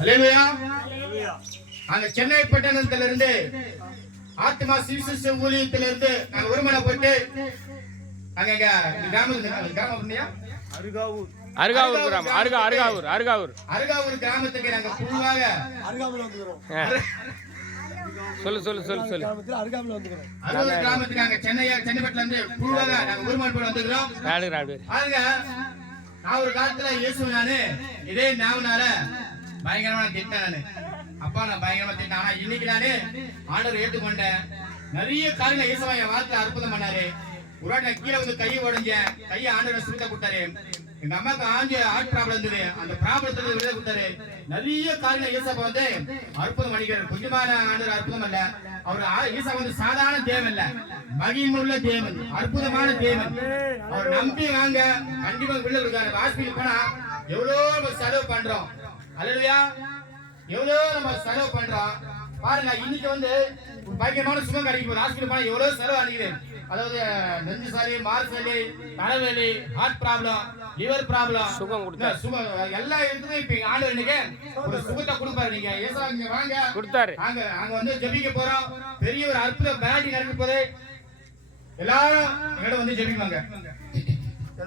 அல்லேலூயா. அங்க சென்னை பட்டணத்திலிருந்து ஆத்மா சிசுசு ஊழியத்திலிருந்து நாங்க ஒருமனப்பட்டு அங்க கிராமம் அருகாவூர் கிராமத்துக்கு நாங்க குழுவாக அருகாவூர் கிராமத்துக்கு நாங்க சென்னைப்பட்டில இருந்து குழுவாக நாங்க ஒருமனப்பட்டு வந்துக்கிறோம். பாருங்க, நான் ஒரு காலத்துல இயேசு நானு இதே நாவனால பயங்கரமான திட்டம் நானு. அப்பா நான் பயங்கரமா திட்டம். ஆனா இன்னைக்கு நானு ஆண்டவர் ஏற்றுக்கொண்டேன். நிறைய காரியங்களை இயேசுவா என் வாழ்க்கையில அற்புதம் பண்ணாரு. ஒரு வாட்டி நான் கீழே வந்து கையை உடைஞ்சேன். கையை ஆண்டவர் சுத்த கொடுத்தாரு. எங்க அம்மாக்கு ஹார்ட் ப்ராப்ளம் இருந்தது. அந்த ப்ராப்ளத்துல விடுதலை கொடுத்தாரு. நிறைய காரியங்களை இயேசுவா வந்து அற்புதம் பண்ணிக்கிறார். கொஞ்சமான ஆண்டவர் அற்புதம் அல்ல. அவர் இயேசுவா வந்து சாதாரண தேவன் இல்ல, மகிமையுள்ள தேவன், அற்புதமான தேவன். அவர் நம்பி வாங்க, கண்டிப்பா விடுதலை கொடுக்காரு. ஹாஸ்பிட்டல் போனா எவ்வளவு செலவு பண்றோம். அல்லேலூயா. எவ்வளவு நம்ம செலவு பண்றோம் பாருங்க. இன்னைக்கு வந்து பயங்கரமான சுகம் கிடைக்கும் போது ஹாஸ்பிட்டல் போனா எவ்வளவு செலவு அடிக்குது. அதாவது நெஞ்சு சளி, மாறு சளி, தலைவலி, ஹார்ட் ப்ராப்ளம், லிவர் ப்ராப்ளம், சுகம் எல்லாம் இருக்குது. இப்ப ஆண்டவர் இன்னைக்கு ஒரு சுகத்தை கொடுப்பாரு. நீங்க ஏசா இங்க வாங்க கொடுத்தாரு. அங்க வந்து ஜெபிக்க போறோம். பெரிய ஒரு அற்புத பேட்டி நடக்க போது எல்லாரும் எங்கட வந்து ஜெபிப்பாங்க.